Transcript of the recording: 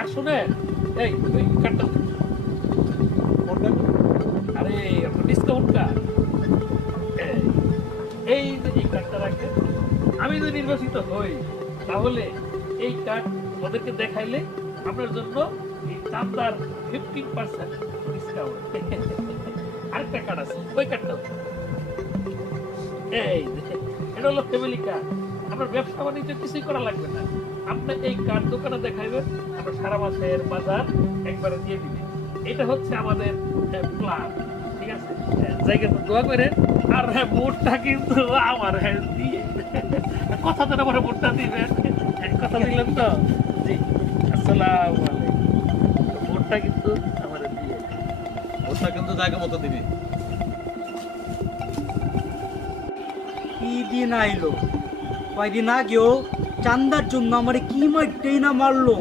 আর শুনেন, এই ওই কার্ডটা, আরে ডিসকাউন্ট কার্ড, এই যে এই কার্ডটা রাখেন। আমি যদি নির্বাচিত হই তাহলে এই কার্ড ওদেরকে দেখাইলে আপনার জন্য এই চান্দার 15% ডিসকাউন্ট। আরেকটা কার্ড আছে, ওই কার্ডটা এই যে, এটা হলো ফ্যামিলি কার্ড। আপনার ব্যবসা বাণিজ্য কিছুই করা লাগবে না, আপনি এই কার্ড দোকানে দেখাইবেন, আপনার সারা মাসের বাজার একবারে দিয়ে দিবেন। এটা হচ্ছে আমাদের প্ল্যান, ঠিক আছে? জায়গা তো দোয়া করে। আর হ্যাঁ, ভোটটা কিন্তু আমার, হ্যাঁ দিয়ে কথা তো আমার ভোটটা দিবেন, কথা দিলেন তো? জি, আসসালামু আলাইকুম। ভোটটা কিন্তু আমার দিয়ে, ওটা কিন্তু জায়গা মতো দিবি। কি দিন আইলো, কয়দিন আগেও চান্দার জন্য আমার কি মারতেই না মারলো।